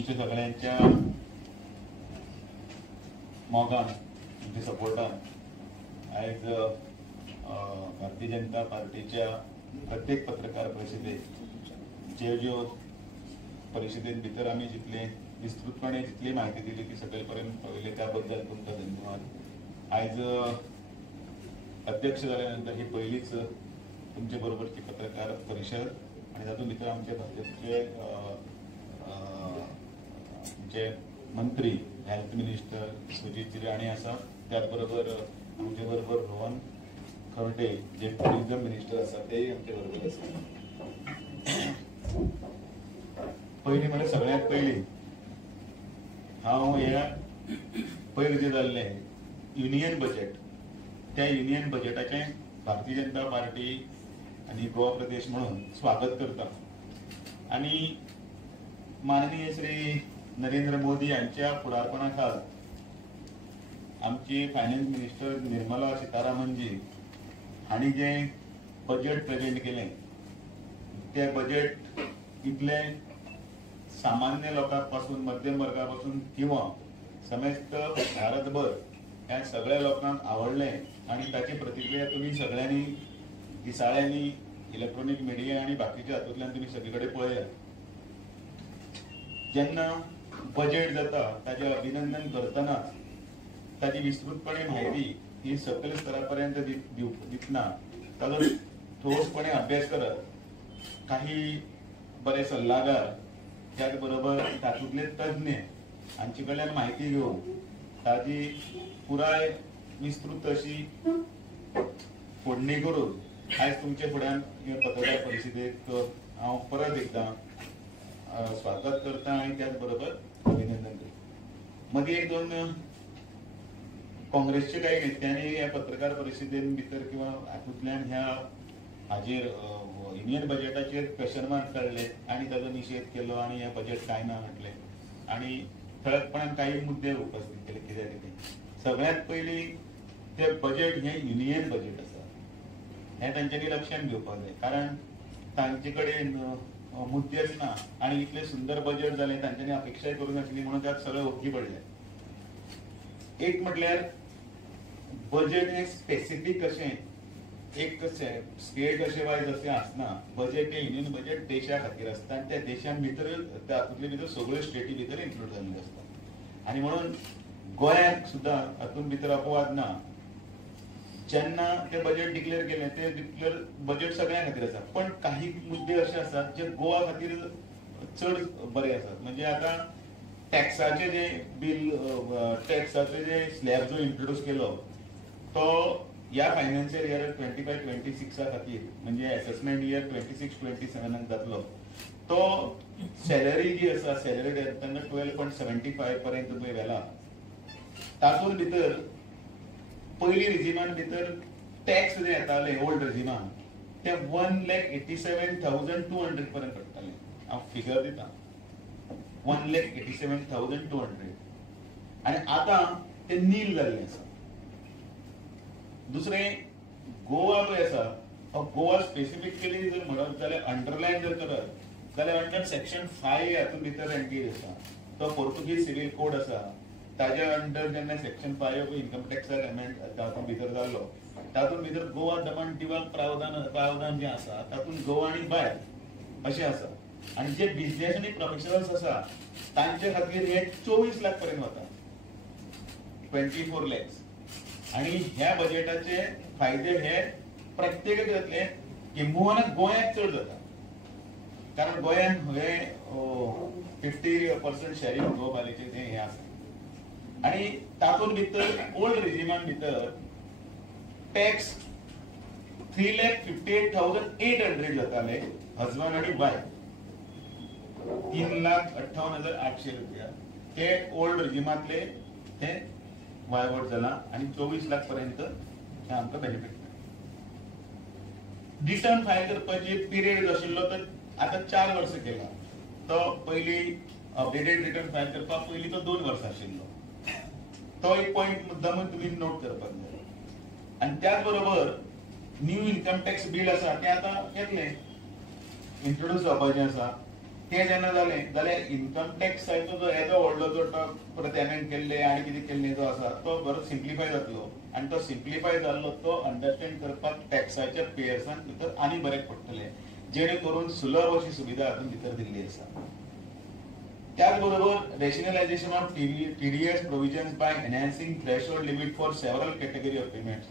तुमच्या सगळ्यांच्या मोगान तुमच्या सपोर्टान आज भारतीय जनता पार्टीच्या प्रत्येक पत्रकार परिषदेत ज्यो परिषदेत भितर आम्ही जितले विस्तृतपणे जितली माहिती दिली ती सगळेपर्यंत पावले त्याबद्दल तुमचा धन्यवाद। आज अध्यक्ष झाल्यानंतर ही पहिलीच तुमच्या बरोबरची पत्रकार परिषद आणि तातूंत भितर आमचे भाजपचे आमचे मंत्री हेल्थ मिनिस्टर सुजित राणे आसा, त्याचबरोबर आमचे बरोबर रोहन खंवटे जे टुरिझम मिनिस्टर आसा तेय आमचे बरोबर आसा। पहिली म्हणजे सगळ्यात पहिली हांव ह्या पयलीं जे जाल्ले युनियन बजेट त्या युनियन बजेटाचे भारतीय जनता पार्टी आणि गोवा प्रदेश म्हणून स्वागत करता आणि माननीय श्री नरेंद्र मोदी यांच्या फुडारपणाखाल आमची फायनान्स मिनिस्टर निर्मला सीतारामन जी हांणी जे बजेट प्रेजेंट केले ते बजेट इतले सामान्य लोकांपासून मध्यम वर्गापासून किंवा समेस्त भारतभर ह्या सगळ्या लोकांक आवडले आणि ताची प्रतिक्रिया तुम्ही सगळ्यांनी दिसाळ्यांनी इलेक्ट्रॉनिक मिडिया आणि बाकीच्या हातूंतल्यान तुम्ही सगळीकडे पळयल्या। जेन्ना बजेट जाता ताचे अभिनंदन करतना ताची विस्तृतपणे माहिती ही सकल स्तरापर्यंत दितना ताचो ठोसपणे अभ्यास करत काही बरे सल्लागार त्याच बरोबर तातूंतले तज्ञ हांचे कडल्यान माहिती घेवन ताची पुराय विस्तृत अशी फोडणी करून आज तुमच्या फुड्यान पत्रकार परिषदेक हांव परत एकदां स्वागत करता आणि त्याच बरोबर अभिनंदन करता। मदीं एक दोन काँग्रेसचे काही नेत्यांनी ह्या पत्रकार परिषदेन भितर किंवा हातूंतल्यान ह्या हाजेर युनियन बजेटाचेर क्वेश्चन मार्क काडले आणि ताचो निशेध केलो आणि हे बजेट काय ना म्हटले आणि ठळकपणान काही मुद्दे उपस्थित केले कित्याक सगळ्यात पयलीं ते बजेट हे युनियन बजेट आसा हे तांच्यांनी लक्षात घेवपाक जाय, कारण तांचे कडेन मुद्देच ना आणि इतले सुंदर बजेट जाले तांच्यांनी अपेक्षाय करूंक नाशिल्ली म्हणून त्यात सगळे ओग्गी पडले। एक म्हटल्यार बजेट हे स्पेसिफीक अशें एक स्टेट अशें वायज अशें आसना, बजेट हे युनियन बजेट देशा खातीर आसता आणि त्या देशान भितर तातूंतले भितर सगळ्यो स्टेटी भितर इन्क्लूड जाल्ल्यो आसता आणि म्हणून गोंयाक सुद्दां हातूंत भितर अपवाद ना। जेन्ना ते बजेट डिक्लेअर केले ते डिक्लेअर बजेट सगळ्यां खातीर आसा, पण काही मुद्दे असे आसात जे गोवा खातीर चड बरे आसात। म्हणजे आता टॅक्साचे जे बिल टॅक्साचे जे स्लॅब जो इंट्रोड्यूस केलो तो या फायनान्शियल इयर 25-26 खातीर म्हणजे असेसमेंट इयर 26-27 जातलो। तो सॅलरी जी आसा सॅलरी तांकां 12.75 पर्यंत पळय व्हेला। तातूंत भितर पयली रिजिमान भितर टॅक्स जे येताले ओल्ड रिजिमान ते 1,87,200 पर्यंत पडटाले। हांव फिगर दिता 1,87,200 आणि आता ते नील जाल्ले आसा। दुसरें गोवा पळय आसा गोवा स्पेसिफिकली जर म्हणत जाल्यार अंडरलायन जर करत जाल्यार अंडर सेक्शन 5 हातूंत भितर एंट्री आसा तो पोर्तुगीज सिव्हिल कोड आसा ताज्या अंडर जेन्ना section 5 of income tax amend तातूंत भितर जाल्लो तातूंत भितर गोवा दमन दिवाक प्रावधान जे आसा तातूंत गोवा आनी भायर अशें आसा आणि जे बिझनेस आणि प्रोफेशनल्स आसा तांचे खातीर हे 24 लाख पर्यंत वता 24 lakhs आणि ह्या बजेटाचे फायदे हे प्रत्येक जातले किंबहुना गोंयाक चड जाता, कारण गोंयान हे 50% शेअरिंग गोवाबालीचे हे आसा आणि तातूंत भितर ओल्ड रिजिमान भितर टॅक्स 3,58,800 जाताले हजबंड आणि वायफ 3,58,800 रुपया ते ओल्ड रिजिमांतले ते वायवट जाला आणि 24 लाख पर्यंत हे आमकां बेनिफिट रिटर्न फायल करपाची पिरियड आशिल्लो तर आता 4 वर्ष केला। तो पयली अपडेटेड रिटर्न फायल करपाक पयली तो 2 वर्ष आशिल्लो। तो एक पॉइंट मुद्दामून तुम्ही नोट करपाक जाय आणि त्याच बरोबर न्यू इन्कम टॅक्स बिल आसा ते आता केल्ले इंट्रोड्यूस जावपाचें आसा ते जेन्ना जालें जाल्यार इन्कम टॅक्साचो जो येदो व्हडलो जो टॉप परत एमेंड केल्ले आनी कितें केल्ले जो आसा तो बरो सिम्प्लिफाय जातलो आनी तो सिम्प्लिफाय जाल्लो तो अंडरस्टँड करपाक टॅक्साच्या पेयर्सांक भितर आनी बरें पडटलें जेणे करून सुलभ अशी सुविधा हातून भितर दिल्ली आसा. त्याच बरोबर rationalisation of TDS provisions by enhancing threshold limit for several category of payments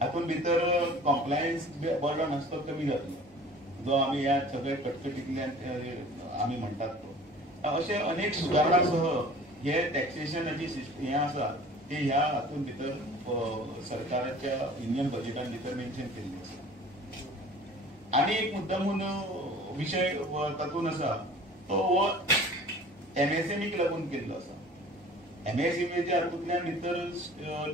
हातून भितर कॉम्प्लायन्स बर्डन आसा तो कमी जातलो जो आमी ह्या सगळे कटकटींतल्यान आमी म्हणटात तो. अशे अनेक सुदारणा सह हे टॅक्सेशनाची हें आसा ते ह्या हातून भितर सरकाराच्या युनियन बजेटान भितर मेन्शन केल्ले आसा. आनी एक मुद्दमून विशय तातूंत आसा तो हो MSMEक लागून केल्लो आसा. MSMEच्या हातूंतल्यान भितर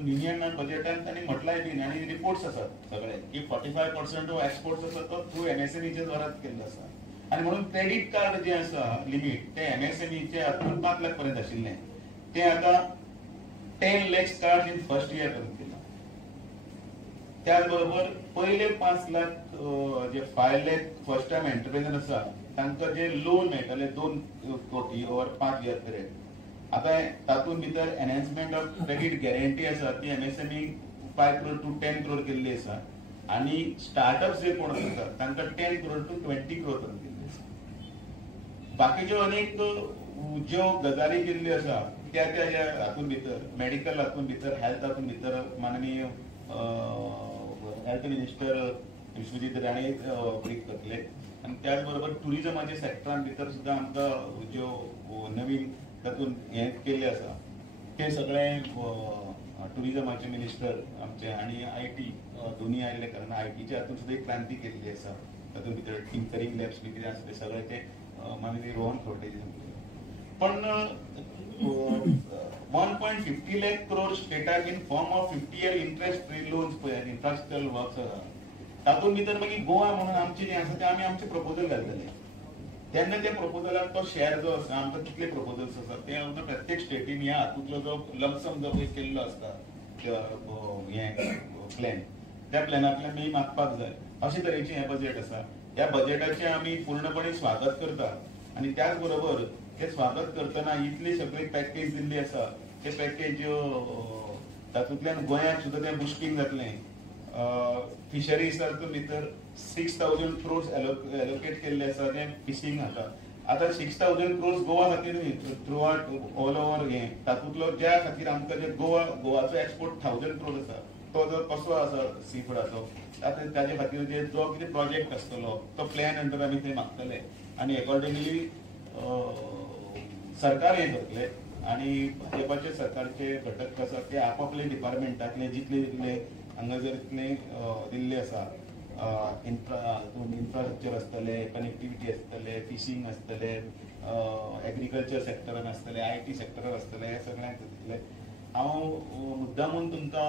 युनियन बजेटान तांणी म्हटलाय बीन आनी रिपोर्ट्स आसात सगळे की 45% ऑफ एक्सपोर्ट्स आसा तो थ्रू MSMEच्या द्वाराच केल्लो आसा. आनी म्हणून क्रेडिट कार्ड जे आसा लिमीट ते MSMEच्या हातूंत 5 लाख पर्यंत आशिल्लें ते आतां 10 lakhs card in first year पर्यंत केला. त्याच बरोबर पयले 5 लाख जे 5 lakh फर्स्ट टाइम एंटरप्रेन्युअर आसा तांकां जे लोन मेळटले 2 कोटी ओवर 5 year पिरियड. आता तातूंत भितर एनहान्समेंट ऑफ क्रेडिट गॅरंटी आसा ती MSME 5 crore to 10 crore केल्ली आसा आनी स्टार्टअप्स जे कोण आसात तांकां 10 crore to 20 crore पर्यंत केल्ली आसा. बाकीच्यो अनेक ज्यो गजाली केल्ल्यो आसा त्या हातूंत भितर मेडिकल हातूंत भितर हेल्थ हातूंत भितर माननीय health minister Vishwajit Rane brief करतले आनी त्याच बरोबर टुरिजमाच्या सेक्टरान भितर सुद्दां आमकां ज्यो नवीन तातूंत हे केल्ले आसा ते सगळे टुरिजमाचे मिनिस्टर आमचे आनी IT दोनी आयिल्ले कारण ITच्या हातूंत सुद्दां एक क्रांती केल्ली आसा. तातूंत भितर टिंकरिंग लॅब्स बी कितें आसा ते सगळे ते माननीय रोहन खंवटे पण 1.50 lakh crore स्टेटाक in form of 50 year interest free loans पळय इन्फ्रास्ट्रक्चरल वर्क्स आसा तातूंत भितर मागीर गोवा म्हणून आमचे जे आसा ते आमी आमचे प्रपोजल घालतले तेन्ना त्या प्रपोजलाक तो शेअर जो आसा आमकां कितले प्रपोजल्स आसा ते प्रत्येक स्टेटीन ह्या हातूंतलो जो लमसम जो पळय केल्लो आसता हें प्लॅन त्या प्लॅनांतल्यान मी मागपाक जाय अशे तरेचें हें बजेट आसा. ह्या बजेटाचें आमी पूर्णपणे स्वागत करता आनी त्याच बरोबर ते स्वागत करतना इतली सगळी पॅकेज दिल्ली आसा ते पॅकेज तातूंतल्यान गोंयाक सुद्दां तें बुस्टिंग जातलें. फिशरीज हातूंत भितर 6,000 crores एलोकेट केल्ले आसा ते फिशिंग हाका. आतां 6,000 crores गोवा खातीर न्ही थ्रू आउट ऑल ओव्हर हें तातूंतलो ज्या खातीर आमकां जे गोवाचो एक्सपोर्ट 1,000 crores आसा तो जो कसो आसा सी फुडाचो ताजे खातीर जे जो कितें प्रोजेक्ट आसतलो तो प्लॅन अंडर आमी थंय मागतले आनी अकॉर्डिंगली सरकार हें करतले आनी भाजपाचे सरकारचे घटक आसा ते आपापले डिपार्टमेंटातले जितले जितले हांगा जर इतले दिल्ले आसा इन्फ्रास्ट्रक्चर आसतले कनेक्टिविटी आसतले फिशिंग आसतले एग्रीकल्चर सेक्टरान आसतले IT सेक्टरान आसतले हे सगळ्यांक दितले. हांव मुद्दामून तुमकां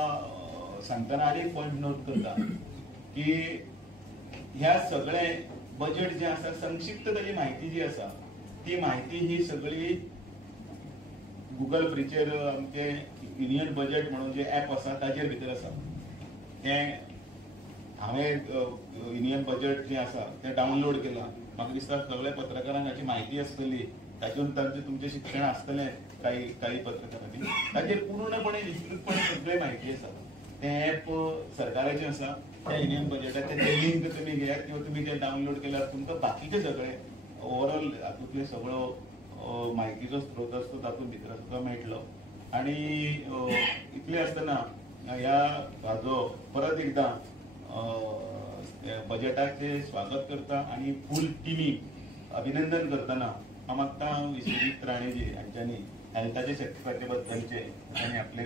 सांगतना आनी एक पॉयंट नोट करता की ह्या सगळे बजेट जे आसा संक्षिप्त ताची म्हायती जी आसा ती म्हायती ही सगळी गुगल फ्रीचेर आमचे युनियन बजेट म्हणून जे ऍप आसा ताचेर भितर आसा. तें हांवें युनियन बजेट जें आसा तें डावनलोड केलां. म्हाका दिसता सगळ्या पत्रकारांक हाची म्हायती आसतली तातूंत तुमचें शिक्षण आसतलें काही पत्रकारांनी ताचेर पूर्णपणे विस्तृतपणे सगळी म्हायती आसा. तें ऍप सरकाराचें आसा त्या युनियन बजेटाचें तें लिंक तुमी घेयात किंवा तुमी जें डावनलोड केल्यार तुमकां बाकीचे सगळे ओवरऑल हातूंतले सगळो म्हायतीचो स्त्रोत आसता तातूंत भितर आसता तो मेळटलो. आनी इतलें आसतना ह्या हाजो परत एकदां बजेटाचे स्वागत करता आनी फूल टिमीक अभिनंदन करतना हांव मागता विश्वजीत राणेजी हांच्यांनी हेल्थाचे सेक्टराचे बद्दलचे तांणी आपले